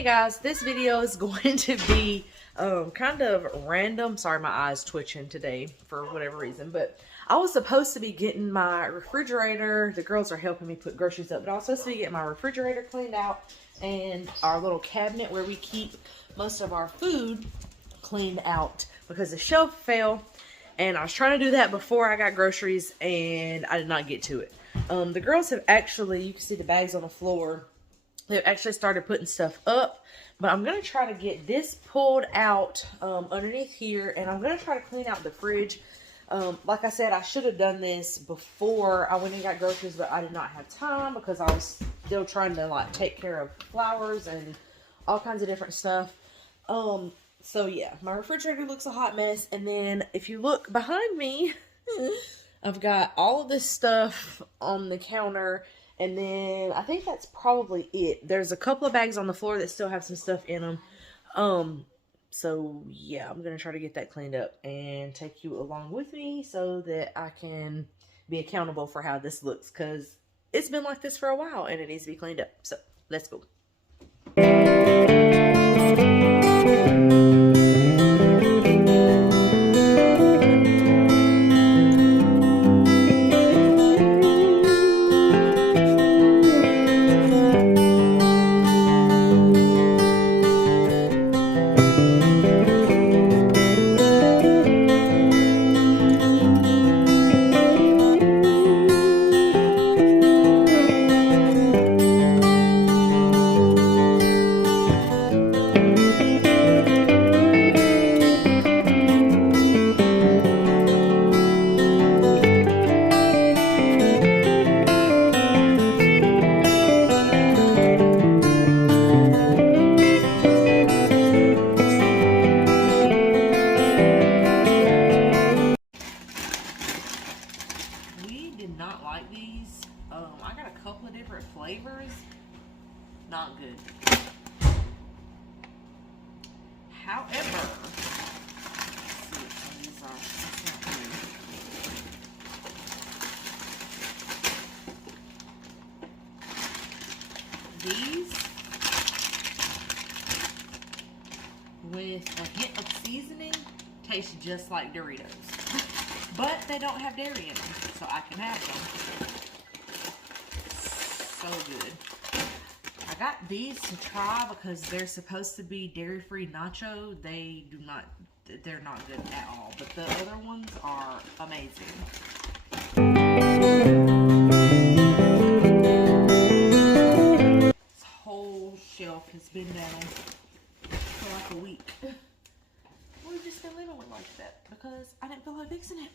Hey guys, this video is going to be kind of random. Sorry, my eye's twitching today for whatever reason, but I was supposed to be getting my refrigerator. The girls are helping me put groceries up, but I was supposed to be getting my refrigerator cleaned out and our little cabinet where we keep most of our food cleaned out because the shelf fell, and I was trying to do that before I got groceries and I did not get to it. The girls have actually, you can see the bags on the floor, they've actually started putting stuff up, but I'm going to try to get this pulled out underneath here, and I'm going to try to clean out the fridge. Like I said, I should have done this before I went and got groceries, but I did not have time because I was still trying to like take care of flowers and all kinds of different stuff. So yeah, my refrigerator looks a hot mess, and then if you look behind me, I've got all of this stuff on the counter. And then I think that's probably it. There's a couple of bags on the floor that still have some stuff in them. So yeah, I'm going to try to get that cleaned up and take you along with me so that I can be accountable for how this looks, because it's been like this for a while and it needs to be cleaned up. So let's go. Not like these. I got a couple of different flavors. Not good. However, let's see which one these are. These with a hint of seasoning taste just like Doritos. But they don't have dairy in them, so I can have them. So good. I got these to try because they're supposed to be dairy-free nacho. They're not good at all. But the other ones are amazing. This whole shelf has been down for like a week. We've just been living with like that because I didn't feel like fixing it.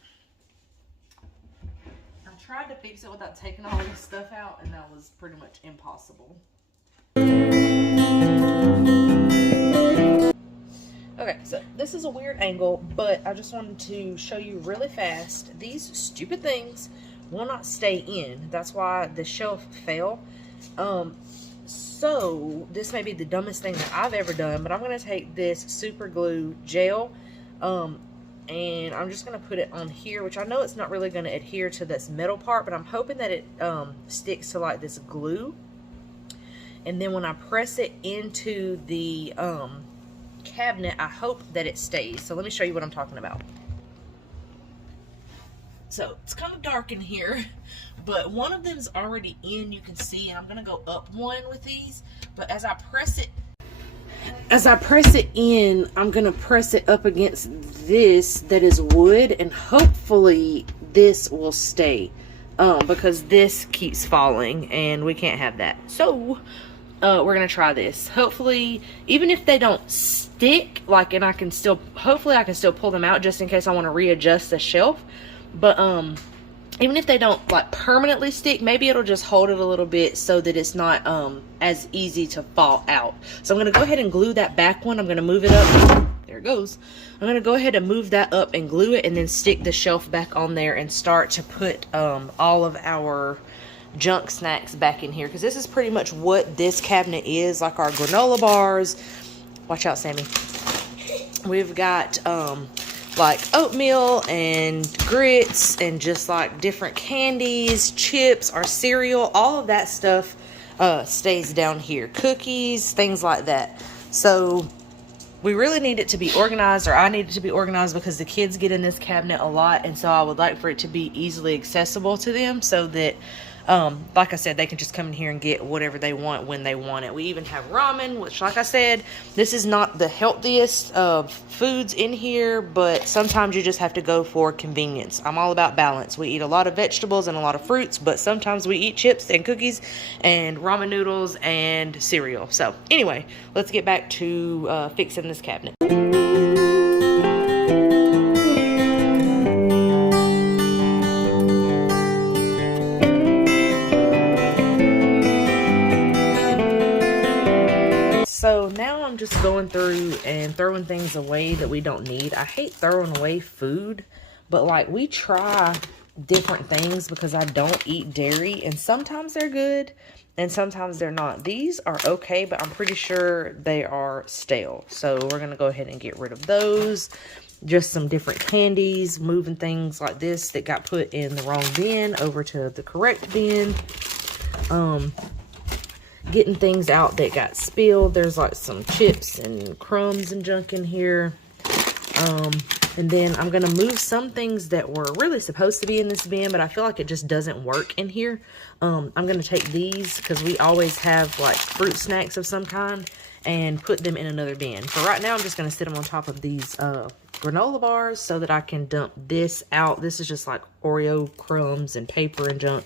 I tried to fix it without taking all this stuff out, and that was pretty much impossible. Okay, so this is a weird angle, but I just wanted to show you really fast. These stupid things will not stay in. That's why the shelf fell. So this may be the dumbest thing that I've ever done, but I'm going to take this super glue gel, and I'm just going to put it on here, which I know it's not really going to adhere to this metal part, but I'm hoping that it sticks to like this glue. And then when I press it into the cabinet, I hope that it stays. So let me show you what I'm talking about. So it's kind of dark in here, but one of them's already in, you can see, and I'm gonna go up one with these. But as I press it in, I'm gonna press it up against this that is wood, and hopefully this will stay, because this keeps falling and we can't have that. So we're gonna try this. Hopefully, even if they don't stick, like, and hopefully I can still pull them out just in case I want to readjust the shelf. But even if they don't like permanently stick, maybe it'll just hold it a little bit so that it's not as easy to fall out. So I'm going to go ahead and glue that back one. I'm going to move it up. There it goes. I'm going to go ahead and move that up and glue it, and then stick the shelf back on there and start to put all of our junk snacks back in here, because this is pretty much what this cabinet is, like our granola bars. Watch out, Sammy. We've got like oatmeal and grits and just like different candies, chips, our cereal, all of that stuff stays down here. Cookies, things like that. So we really need it to be organized, or I need it to be organized, because the kids get in this cabinet a lot, and so I would like for it to be easily accessible to them, so that like I said, they can just come in here and get whatever they want when they want it. We even have ramen, which, like I said, this is not the healthiest of foods in here, but sometimes you just have to go for convenience. I'm all about balance. We eat a lot of vegetables and a lot of fruits, but sometimes we eat chips and cookies and ramen noodles and cereal. So anyway, let's get back to fixing this cabinet. So now I'm just going through and throwing things away that we don't need. I hate throwing away food, but like, we try different things because I don't eat dairy, and sometimes they're good and sometimes they're not. These are okay, but I'm pretty sure they are stale. So we're going to go ahead and get rid of those. Just some different candies, moving things like this that got put in the wrong bin over to the correct bin. Getting things out that got spilled. There's like some chips and crumbs and junk in here. And then I'm going to move some things that were really supposed to be in this bin, but I feel like it just doesn't work in here. I'm going to take these, because we always have like fruit snacks of some kind, and put them in another bin. For right now, I'm just going to sit them on top of these granola bars so that I can dump this out. This is just like Oreo crumbs and paper and junk.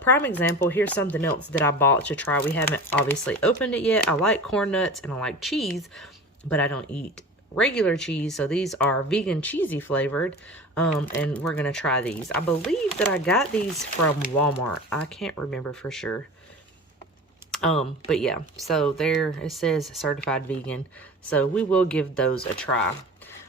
Prime example, here's something else that I bought to try. We haven't obviously opened it yet. I like corn nuts and I like cheese, but I don't eat regular cheese. So these are vegan cheesy flavored, and we're going to try these. I believe that I got these from Walmart. I can't remember for sure. But yeah, so there it says certified vegan. So we will give those a try.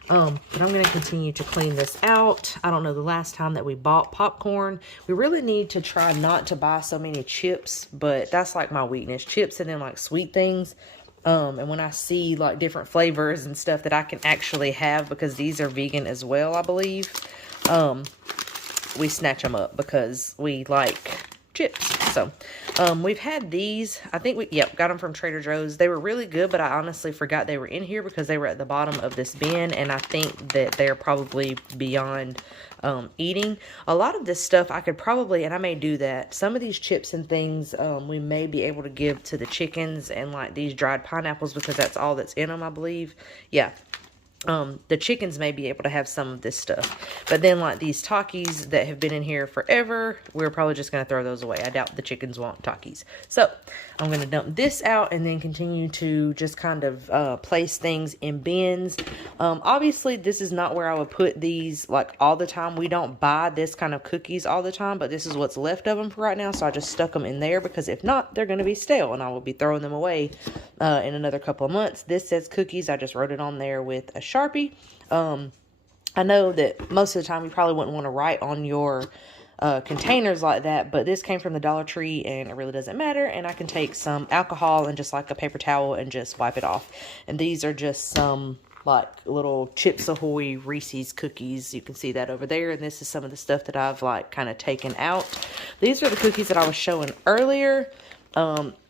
But I'm going to continue to clean this out. I don't know the last time that we bought popcorn. We really need to try not to buy so many chips, but that's like my weakness. Chips and then like sweet things. And when I see like different flavors and stuff that I can actually have, because these are vegan as well, I believe, we snatch them up because we like chips. So we've had these. I think got them from Trader Joe's. They were really good, but I honestly forgot they were in here because they were at the bottom of this bin, and I think that they're probably beyond eating. A lot of this stuff I could probably, and I may do that, some of these chips and things we may be able to give to the chickens, and like these dried pineapples, because that's all that's in them, I believe. Yeah. The chickens may be able to have some of this stuff, but then like these Takis that have been in here forever, we're probably just going to throw those away. I doubt the chickens want Takis. So I'm going to dump this out and then continue to just kind of place things in bins. Obviously this is not where I would put these like all the time. We don't buy this kind of cookies all the time, but this is what's left of them for right now. So I just stuck them in there, because if not, they're going to be stale and I will be throwing them away in another couple of months. This says cookies. I just wrote it on there with a Sharpie. I know that most of the time you probably wouldn't want to write on your containers like that, but this came from the Dollar Tree and it really doesn't matter, and I can take some alcohol and just like a paper towel and just wipe it off. And these are just some like little Chips Ahoy Reese's cookies. You can see that over there, and this is some of the stuff that I've like kind of taken out. These are the cookies that I was showing earlier.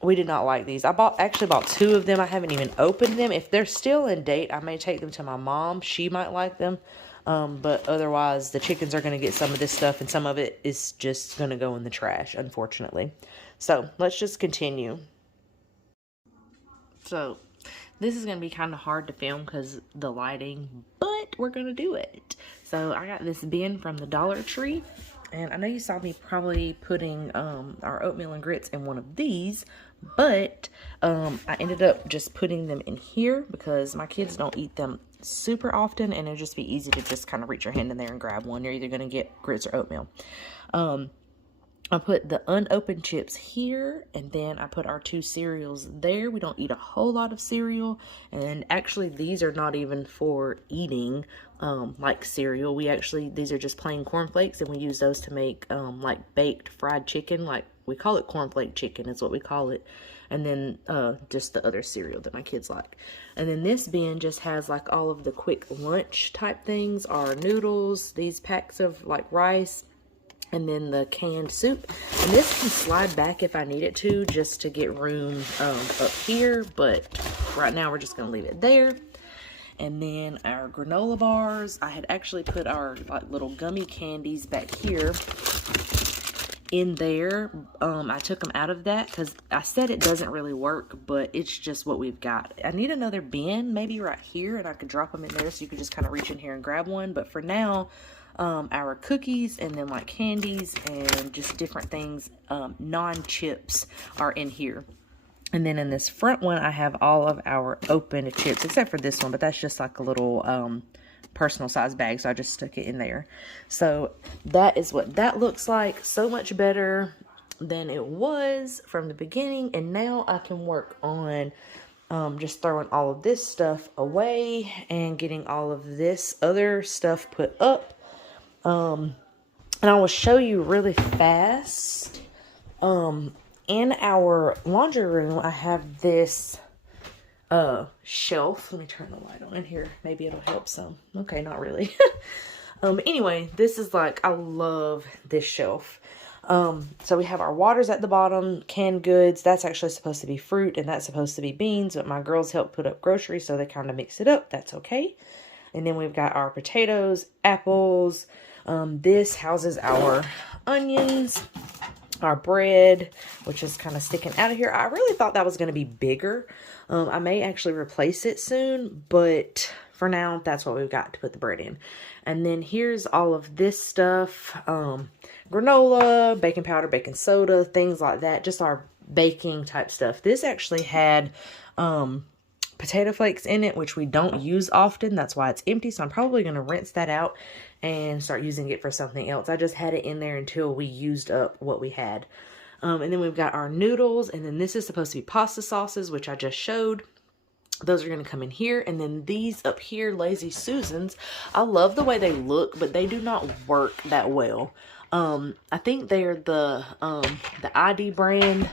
We did not like these. I actually bought 2 of them. I haven't even opened them. If they're still in date, I may take them to my mom. She might like them. But otherwise, the chickens are going to get some of this stuff, and some of it is just going to go in the trash, unfortunately. So let's just continue. So this is going to be kind of hard to film because the lighting, but we're going to do it. So I got this bin from the Dollar Tree. And I know you saw me probably putting our oatmeal and grits in one of these, but I ended up just putting them in here because my kids don't eat them super often, and it'll just be easy to just kind of reach your hand in there and grab one. You're either going to get grits or oatmeal. I put the unopened chips here, and then I put our 2 cereals there. We don't eat a whole lot of cereal, and actually these are not even for eating like cereal. These are just plain cornflakes, and we use those to make like baked fried chicken. Like, we call it cornflake chicken is what we call it. And then just the other cereal that my kids like. And then this bin just has like all of the quick lunch type things, our noodles, these packs of like rice, and then the canned soup. And this can slide back if I need it to, just to get room up here, but right now we're just gonna leave it there. And then our granola bars, I had actually put our like little gummy candies back here in there. I took them out of that because I said it doesn't really work, but it's just what we've got. I need another bin maybe right here, and I could drop them in there so you could just kind of reach in here and grab one. But for now, our cookies and then like candies and just different things, non-chips, are in here. And then in this front one, I have all of our open chips, except for this one, but that's just like a little personal size bag, so I just stuck it in there. So that is what that looks like. So much better than it was from the beginning. And now I can work on just throwing all of this stuff away and getting all of this other stuff put up. And I will show you really fast. In our laundry room, I have this shelf. Let me turn the light on in here. Maybe it'll help some. Okay, not really. Anyway, this is like, I love this shelf. So we have our waters at the bottom, canned goods. That's actually supposed to be fruit, and that's supposed to be beans, but my girls help put up groceries, so they kind of mix it up. That's okay. And then we've got our potatoes, apples. This houses our onions, our bread, which is kind of sticking out of here. I really thought that was going to be bigger. I may actually replace it soon, but for now, that's what we've got to put the bread in. And then here's all of this stuff. Granola, baking powder, baking soda, things like that. Just our baking type stuff. This actually had potato flakes in it, which we don't use often. That's why it's empty. So I'm probably going to rinse that out and start using it for something else. I just had it in there until we used up what we had. And then we've got our noodles, and then this is supposed to be pasta sauces, which I just showed. Those are going to come in here. And then these up here, Lazy Susans, I love the way they look, but they do not work that well. I think they're the ID brand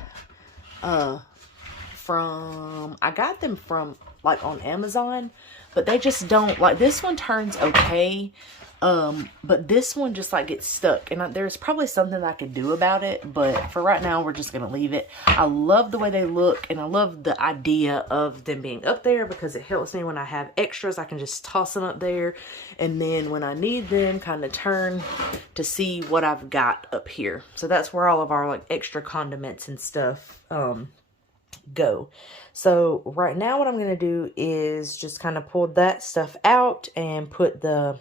from, I got them from like on Amazon, but they just don't, like this one turns okay. But this one just like gets stuck, and there's probably something I could do about it, but for right now we're just gonna leave it. I love the way they look, and I love the idea of them being up there because it helps me when I have extras. I can just toss them up there, and then when I need them, kind of turn to see what I've got up here. So that's where all of our like extra condiments and stuff go. So right now what I'm going to do is just kind of pull that stuff out and put the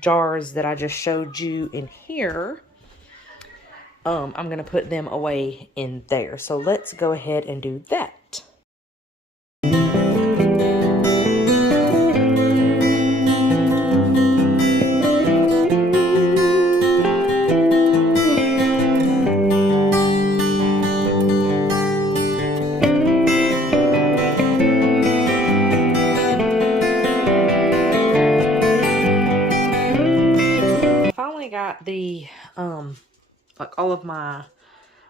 jars that I just showed you in here. I'm going to put them away in there. So let's go ahead and do that. Got the like all of my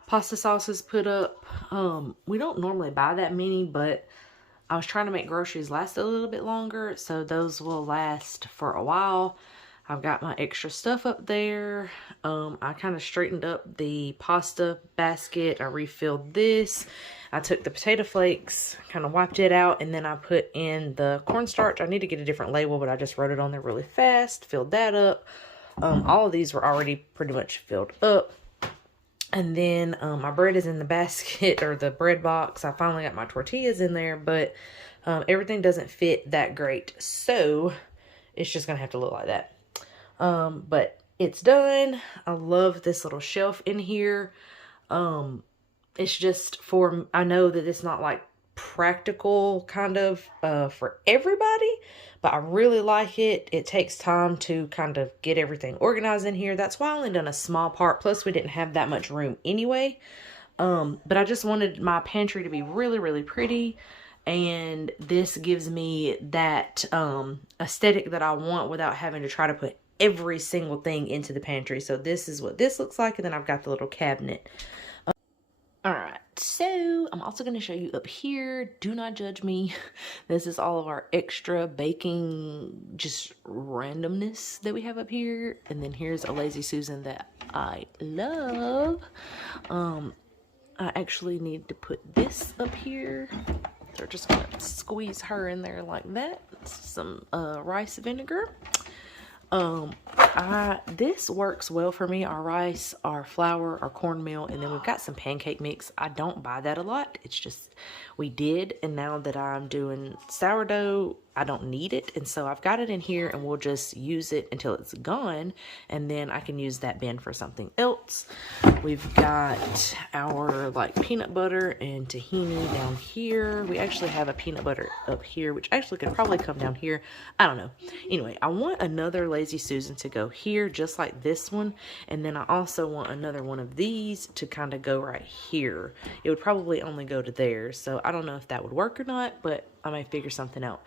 pasta sauces put up. We don't normally buy that many, but I was trying to make groceries last a little bit longer, so those will last for a while. I've got my extra stuff up there. I kind of straightened up the pasta basket. I refilled this. I took the potato flakes, kind of wiped it out, and then I put in the cornstarch. I need to get a different label, but I just wrote it on there really fast, filled that up. All of these were already pretty much filled up. And then my bread is in the basket, or the bread box. I finally got my tortillas in there, but everything doesn't fit that great. So it's just going to have to look like that. But it's done. I love this little shelf in here. It's just for, I know that it's not like practical kind of for everybody, but I really like it. It takes time to kind of get everything organized in here. That's why I only done a small part. Plus we didn't have that much room anyway. But I just wanted my pantry to be really, really pretty. And this gives me that aesthetic that I want without having to try to put every single thing into the pantry. So this is what this looks like. And then I've got the little cabinet. All right, so I'm also going to show you up here. Do not judge me. This is all of our extra baking, just randomness that we have up here. And then here's a Lazy Susan that I love. I actually need to put this up here. So we're just gonna squeeze her in there like that. Some rice vinegar. This works well for me. Our rice, our flour, our cornmeal, and then we've got some pancake mix. I don't buy that a lot. It's just, we did, and now that I'm doing sourdough, I don't need it, and so I've got it in here, and we'll just use it until it's gone, and then I can use that bin for something else. We've got our like peanut butter and tahini down here. We actually have a peanut butter up here, which actually could probably come down here. I don't know. Anyway, I want another Lazy Susan to go here, just like this one, and then I also want another one of these to kind of go right here. It would probably only go to there, so I don't know if that would work or not, but I may figure something out.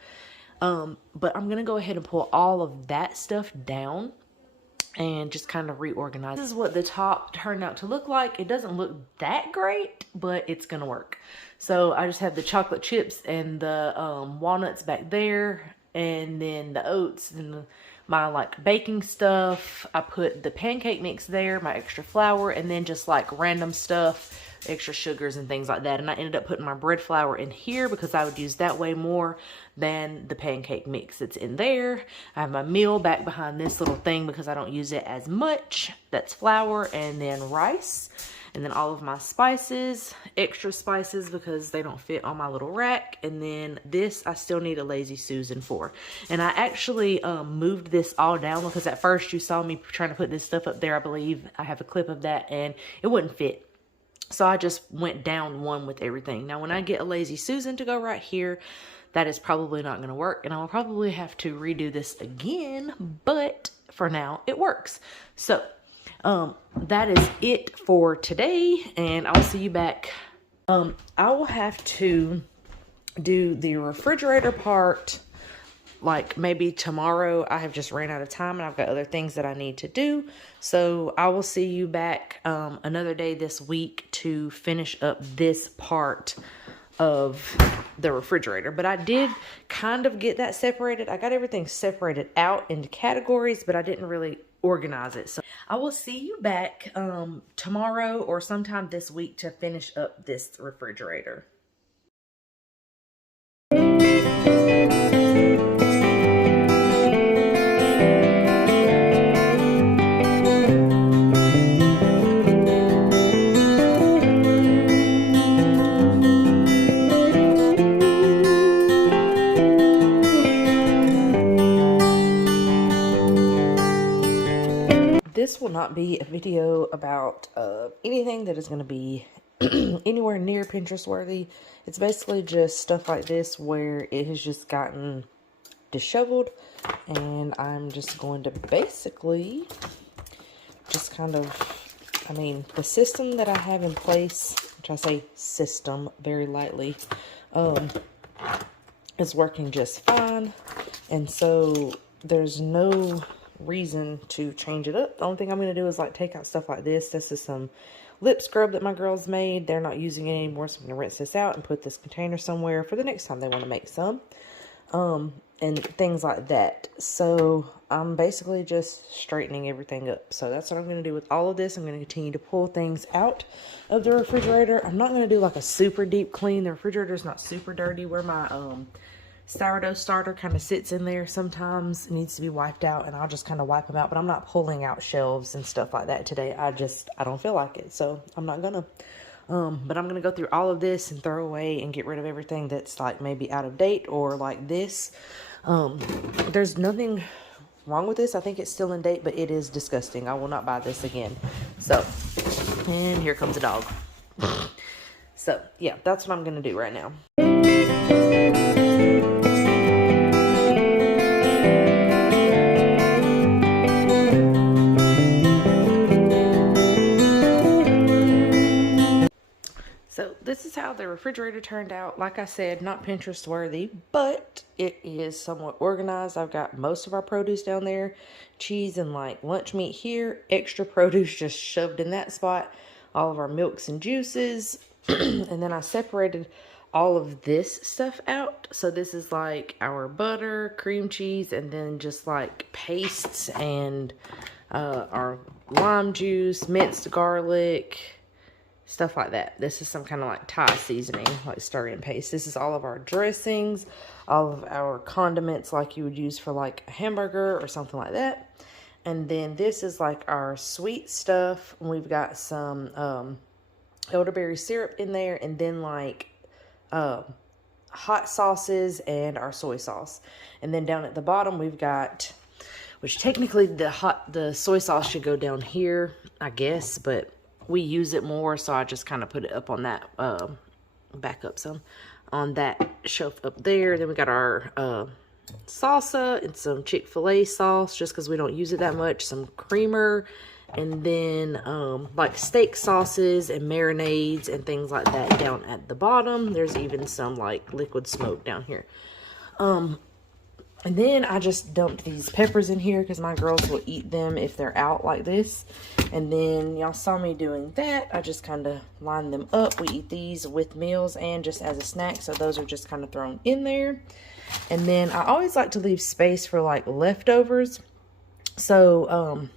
But I'm gonna go ahead and pull all of that stuff down and just kind of reorganize. This is what the top turned out to look like. It doesn't look that great, but it's gonna work. So I just have the chocolate chips and the walnuts back there, and then the oats and my like baking stuff. I put the pancake mix there, my extra flour, and then just like random stuff, extra sugars and things like that. And I ended up putting my bread flour in here because I would use that way more than the pancake mix that's in there. I have my meal back behind this little thing because I don't use it as much. That's flour, and then rice, and then all of my spices, extra spices because they don't fit on my little rack. And then this I still need a Lazy Susan for. And I actually moved this all down because at first you saw me trying to put this stuff up there. I believe I have a clip of that, and it wouldn't fit. So I just went down one with everything. Now when I get a Lazy Susan to go right here, that is probably not going to work, and I'll probably have to redo this again, but for now it works. So that is it for today, and I'll see you back. I will have to do the refrigerator part like maybe tomorrow. I have just ran out of time and I've got other things that I need to do. So I will see you back another day this week to finish up this part of the refrigerator. But I did kind of get that separated. I got everything separated out into categories, but I didn't really organize it. So I will see you back tomorrow or sometime this week to finish up this refrigerator. This will not be a video about anything that is going to be anywhere near Pinterest worthy. It's basically just stuff like this where it has just gotten disheveled, and I'm just going to basically just kind of, I mean, the system that I have in place, which I say system very lightly, is working just fine, and so there's no reason to change it up. The only thing I'm going to do is like take out stuff like this. This is some lip scrub that my girls made. They're not using it anymore, so I'm going to rinse this out and put this container somewhere for the next time they want to make some, and things like that. So I'm basically just straightening everything up. So that's what I'm going to do with all of this. I'm going to continue to pull things out of the refrigerator. I'm not going to do like a super deep clean. The refrigerator is not super dirty. Where my sourdough starter kind of sits in there sometimes, it needs to be wiped out, and I'll just kind of wipe them out. But I'm not pulling out shelves and stuff like that today. I don't feel like it, so I'm not gonna. But I'm gonna go through all of this and throw away and get rid of everything that's like maybe out of date or like this. There's nothing wrong with this. I think it's still in date, but it is disgusting. I will not buy this again. So, and here comes a dog. So yeah, that's what I'm gonna do right now. So this is how the refrigerator turned out. Like I said, not Pinterest worthy, but it is somewhat organized. I've got most of our produce down there, cheese and like lunch meat here, extra produce just shoved in that spot. all of our milks and juices. And then I separated all of this stuff out. So this is like our butter, cream cheese, and then just like pastes and our lime juice, minced garlic, stuff like that. This is some kind of like Thai seasoning, like stir-in paste. This is all of our dressings, all of our condiments like you would use for like a hamburger or something like that. And then this is like our sweet stuff. We've got some elderberry syrup in there, and then like hot sauces and our soy sauce. And then down at the bottom we've got, which technically the soy sauce should go down here, I guess, but we use it more, so I just kind of put it up on that, back up some, on that shelf up there. Then we got our salsa and some Chick-fil-A sauce, just because we don't use it that much, some creamer, and then like steak sauces and marinades and things like that down at the bottom. There's even some like liquid smoke down here. And then I just dumped these peppers in here because my girls will eat them if they're out like this. And then y'all saw me doing that. I just kind of lined them up. We eat these with meals and just as a snack. So those are just kind of thrown in there. And then I always like to leave space for like leftovers. So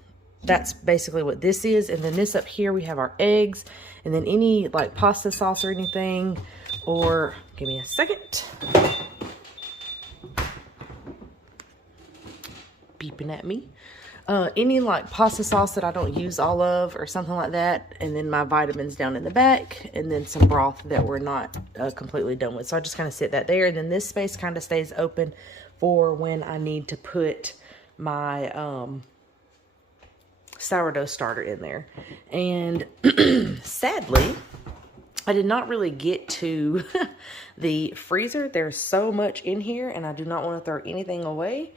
that's basically what this is. And then this up here, we have our eggs. And then any like pasta sauce or anything. Or, give me a second. Beeping at me. Any like pasta sauce that I don't use all of or something like that, and then my vitamins down in the back, and then some broth that we're not completely done with. So I just kind of sit that there, and then this space kind of stays open for when I need to put my sourdough starter in there. And sadly, I did not really get to the freezer. There's so much in here, and I do not want to throw anything away.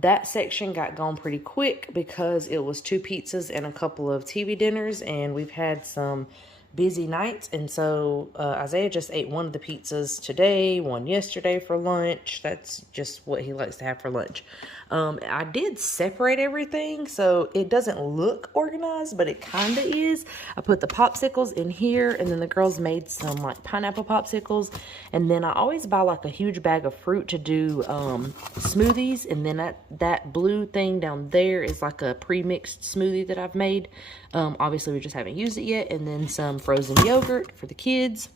That section got gone pretty quick because it was 2 pizzas and a couple of TV dinners, and we've had some busy nights. And so Isaiah just ate one of the pizzas today, one yesterday for lunch. That's just what he likes to have for lunch. I did separate everything, so it doesn't look organized, but it kind of is. I put the popsicles in here, and then the girls made some like pineapple popsicles. And then I always buy like a huge bag of fruit to do smoothies. And then that blue thing down there is like a pre-mixed smoothie that I've made. Obviously we just haven't used it yet. And then some frozen yogurt for the kids.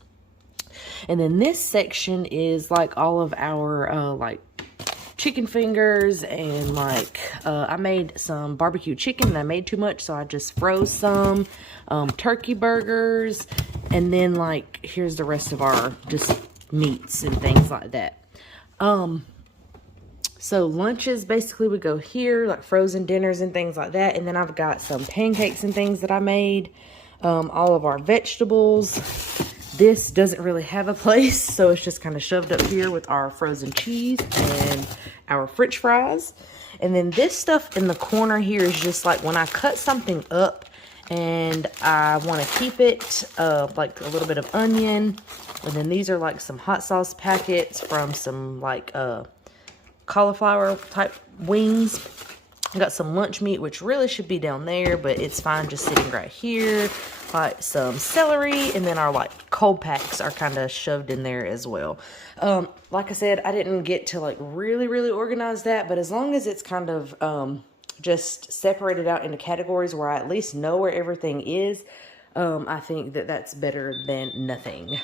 And then this section is like all of our like chicken fingers, and like I made some barbecue chicken and I made too much, so I just froze some turkey burgers. And then like here's the rest of our just meats and things like that. So lunches basically would go here, like frozen dinners and things like that. And then I've got some pancakes and things that I made, all of our vegetables. This doesn't really have a place, so it's just kind of shoved up here with our frozen cheese and our French fries. And then this stuff in the corner here is just like when I cut something up and I want to keep it, like a little bit of onion. And then these are like some hot sauce packets from some like cauliflower type wings. I got some lunch meat, which really should be down there, but it's fine just sitting right here. Like some celery, and then our like cold packs are kind of shoved in there as well. Like I said, I didn't get to like really organize that, but as long as it's kind of just separated out into categories where I at least know where everything is, I think that that's better than nothing.